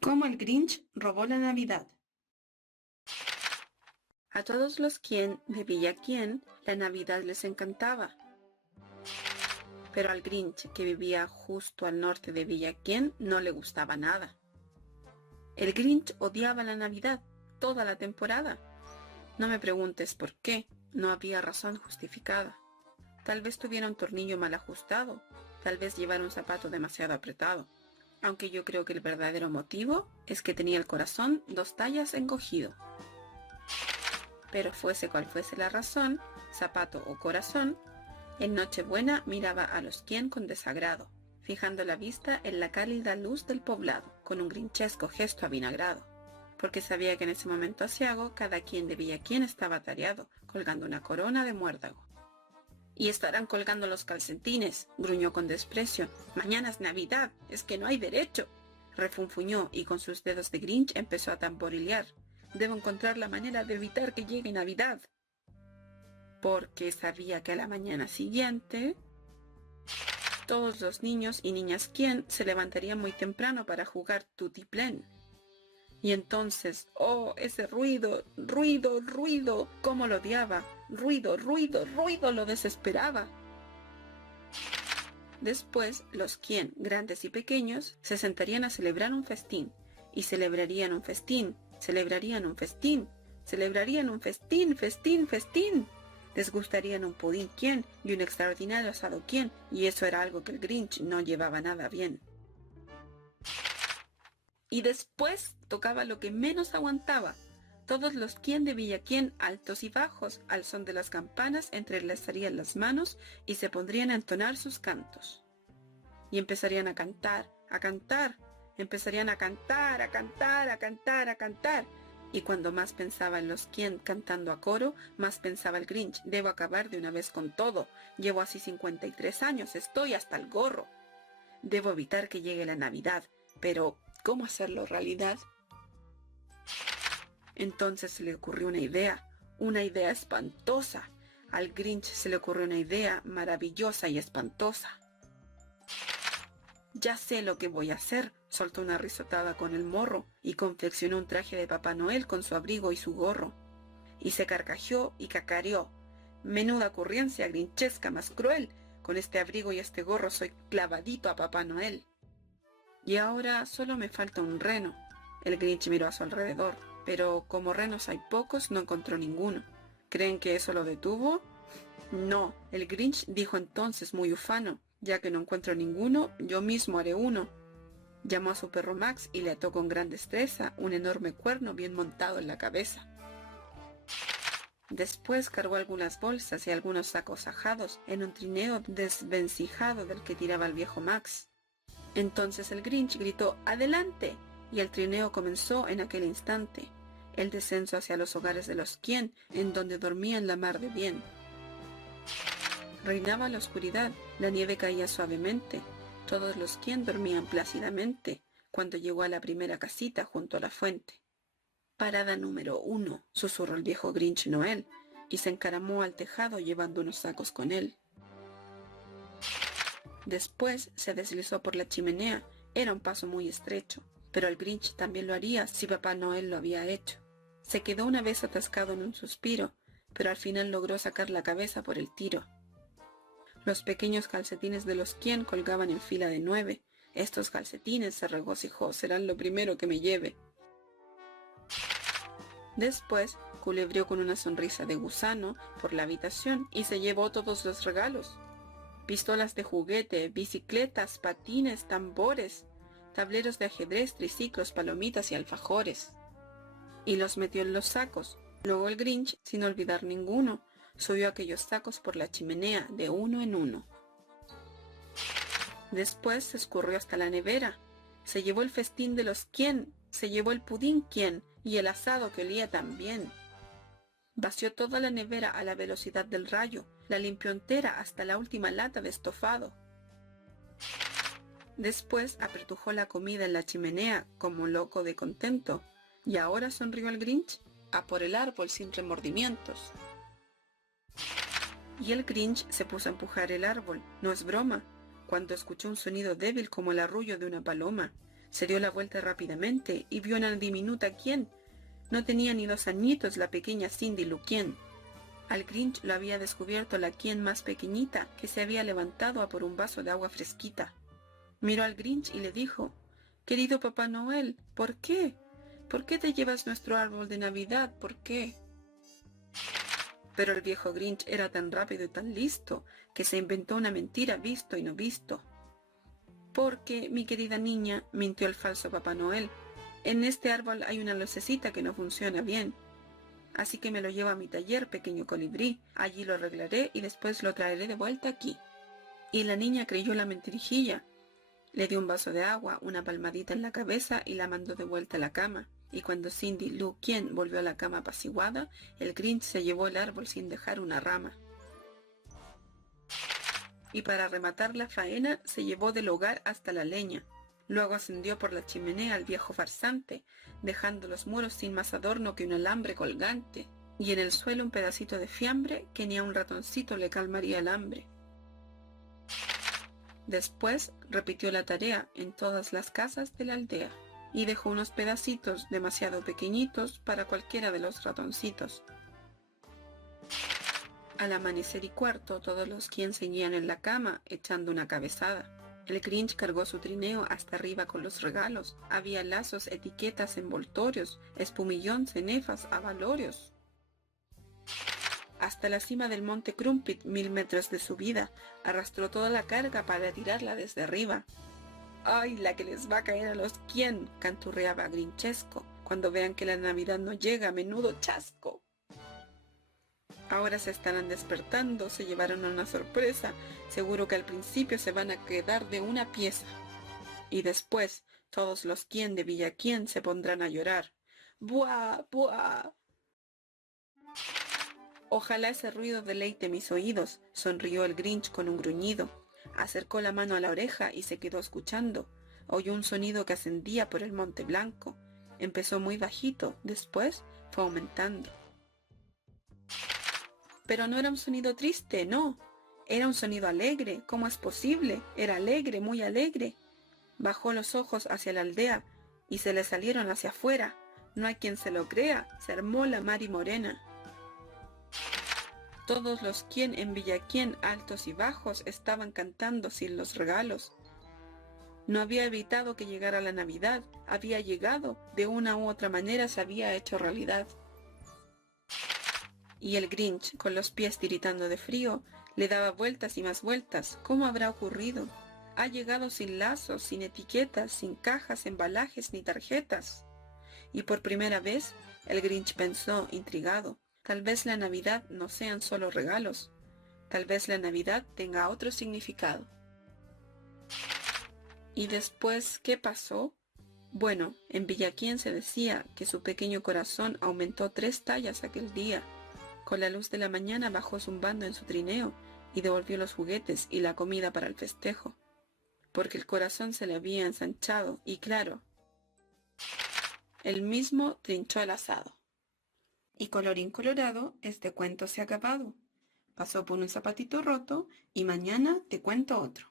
Cómo el Grinch robó la Navidad. A todos los quien de Villaquién la Navidad les encantaba, pero al Grinch, que vivía justo al norte de Villaquién, no le gustaba nada. El Grinch odiaba la Navidad toda la temporada. No me preguntes por qué, no había razón justificada. Tal vez tuviera un tornillo mal ajustado, tal vez llevara un zapato demasiado apretado. Aunque yo creo que el verdadero motivo es que tenía el corazón 2 tallas encogido. Pero fuese cual fuese la razón, zapato o corazón, en Nochebuena miraba a los quien con desagrado, fijando la vista en la cálida luz del poblado, con un grinchesco gesto avinagrado, porque sabía que en ese momento aciago cada quien de Villaquién estaba atareado, colgando una corona de muérdago. «Y estarán colgando los calcetines», gruñó con desprecio. «Mañana es Navidad, es que no hay derecho». Refunfuñó y con sus dedos de Grinch empezó a tamborilear. «Debo encontrar la manera de evitar que llegue Navidad». Porque sabía que a la mañana siguiente todos los niños y niñas quien se levantarían muy temprano para jugar tutiplén. Y entonces, oh, ese ruido, ruido, ruido, cómo lo odiaba. Ruido, ruido, ruido, lo desesperaba. Después, los quien, grandes y pequeños, se sentarían a celebrar un festín. Y celebrarían un festín, celebrarían un festín, celebrarían un festín, festín, festín. Desgustarían un pudín quien y un extraordinario asado quien, y eso era algo que el Grinch no llevaba nada bien. Y después tocaba lo que menos aguantaba. Todos los quien de Villaquién, altos y bajos, al son de las campanas, entrelazarían las manos y se pondrían a entonar sus cantos. Y empezarían a cantar, empezarían a cantar, a cantar, a cantar, a cantar. Y cuando más pensaba en los quien cantando a coro, más pensaba el Grinch, debo acabar de una vez con todo. Llevo así 53 años, estoy hasta el gorro. Debo evitar que llegue la Navidad, pero ¿cómo hacerlo realidad? Entonces se le ocurrió una idea espantosa. Al Grinch se le ocurrió una idea maravillosa y espantosa. «Ya sé lo que voy a hacer», soltó una risotada con el morro y confeccionó un traje de Papá Noel con su abrigo y su gorro. Y se carcajeó y cacareó. «Menuda ocurrencia grinchesca más cruel. Con este abrigo y este gorro soy clavadito a Papá Noel. Y ahora solo me falta un reno». El Grinch miró a su alrededor, pero como renos hay pocos, no encontró ninguno. ¿Creen que eso lo detuvo? No, el Grinch dijo entonces muy ufano, «Ya que no encuentro ninguno, yo mismo haré uno». Llamó a su perro Max y le ató con gran destreza un enorme cuerno bien montado en la cabeza. Después cargó algunas bolsas y algunos sacos ajados en un trineo desvencijado del que tiraba el viejo Max. Entonces el Grinch gritó «¡Adelante!» y el trineo comenzó en aquel instante, el descenso hacia los hogares de los quien, en donde dormían la mar de bien. Reinaba la oscuridad, la nieve caía suavemente, todos los quien dormían plácidamente, cuando llegó a la primera casita junto a la fuente. «Parada número 1», susurró el viejo Grinch Noel, y se encaramó al tejado llevando unos sacos con él. Después se deslizó por la chimenea, era un paso muy estrecho, pero el Grinch también lo haría si Papá Noel lo había hecho. Se quedó una vez atascado en un suspiro, pero al final logró sacar la cabeza por el tiro. Los pequeños calcetines de los quien colgaban en fila de 9. «Estos calcetines», se regocijó, «serán lo primero que me lleve». Después culebrió con una sonrisa de gusano por la habitación y se llevó todos los regalos. Pistolas de juguete, bicicletas, patines, tambores, tableros de ajedrez, triciclos, palomitas y alfajores. Y los metió en los sacos. Luego el Grinch, sin olvidar ninguno, subió aquellos sacos por la chimenea de uno en uno. Después se escurrió hasta la nevera. Se llevó el festín de los quien, se llevó el pudín quien y el asado que olía tan bien. Vació toda la nevera a la velocidad del rayo, la limpió entera hasta la última lata de estofado. Después apretujó la comida en la chimenea como loco de contento. Y ahora sonrió el Grinch a por el árbol sin remordimientos. Y el Grinch se puso a empujar el árbol, no es broma, cuando escuchó un sonido débil como el arrullo de una paloma. Se dio la vuelta rápidamente y vio a una diminuta Quien. No tenía ni 2 añitos la pequeña Cindy Lou Quien. Al Grinch lo había descubierto la Quien más pequeñita, que se había levantado a por un vaso de agua fresquita. Miró al Grinch y le dijo: «Querido Papá Noel, ¿por qué? ¿Por qué te llevas nuestro árbol de Navidad? ¿Por qué?» Pero el viejo Grinch era tan rápido y tan listo que se inventó una mentira visto y no visto. «Porque, mi querida niña», mintió el falso Papá Noel, «en este árbol hay una lucecita que no funciona bien. Así que me lo llevo a mi taller, pequeño colibrí. Allí lo arreglaré y después lo traeré de vuelta aquí». Y la niña creyó la mentirijilla. Le dio un vaso de agua, una palmadita en la cabeza y la mandó de vuelta a la cama. Y cuando Cindy Lou Quien volvió a la cama apaciguada, el Grinch se llevó el árbol sin dejar una rama. Y para rematar la faena, se llevó del hogar hasta la leña. Luego ascendió por la chimenea al viejo farsante, dejando los muros sin más adorno que un alambre colgante, y en el suelo un pedacito de fiambre que ni a un ratoncito le calmaría el hambre. Después repitió la tarea en todas las casas de la aldea, y dejó unos pedacitos demasiado pequeñitos para cualquiera de los ratoncitos. Al amanecer y cuarto, todos los Quien seguían en la cama, echando una cabezada. El Grinch cargó su trineo hasta arriba con los regalos. Había lazos, etiquetas, envoltorios, espumillón, cenefas, abalorios. Hasta la cima del monte Crumpit, 1000 metros de subida, arrastró toda la carga para tirarla desde arriba. «¡Ay, la que les va a caer a los Quien!», canturreaba Grinchesco. «Cuando vean que la Navidad no llega, menudo chasco». Ahora se estarán despertando, se llevaron una sorpresa. Seguro que al principio se van a quedar de una pieza. Y después, todos los Quien de Villa Quien se pondrán a llorar. ¡Buah, buah! «Ojalá ese ruido deleite mis oídos», sonrió el Grinch con un gruñido. Acercó la mano a la oreja y se quedó escuchando. Oyó un sonido que ascendía por el monte blanco. Empezó muy bajito, después fue aumentando. Pero no era un sonido triste, no. Era un sonido alegre. ¿Cómo es posible? Era alegre, muy alegre. Bajó los ojos hacia la aldea y se le salieron hacia afuera. No hay quien se lo crea, se armó la Mari Morena. Todos los Quien en Villa Quien, altos y bajos, estaban cantando sin los regalos. No había evitado que llegara la Navidad, había llegado, de una u otra manera se había hecho realidad. Y el Grinch, con los pies tiritando de frío, le daba vueltas y más vueltas. ¿Cómo habrá ocurrido? Ha llegado sin lazos, sin etiquetas, sin cajas, embalajes ni tarjetas. Y por primera vez, el Grinch pensó, intrigado, tal vez la Navidad no sean solo regalos. Tal vez la Navidad tenga otro significado. ¿Y después qué pasó? Bueno, en Villa Quien se decía que su pequeño corazón aumentó 3 tallas aquel día. Con la luz de la mañana bajó zumbando en su trineo y devolvió los juguetes y la comida para el festejo, porque el corazón se le había ensanchado y claro, él mismo trinchó el asado. Y colorín colorado, este cuento se ha acabado. Pasó por un zapatito roto y mañana te cuento otro.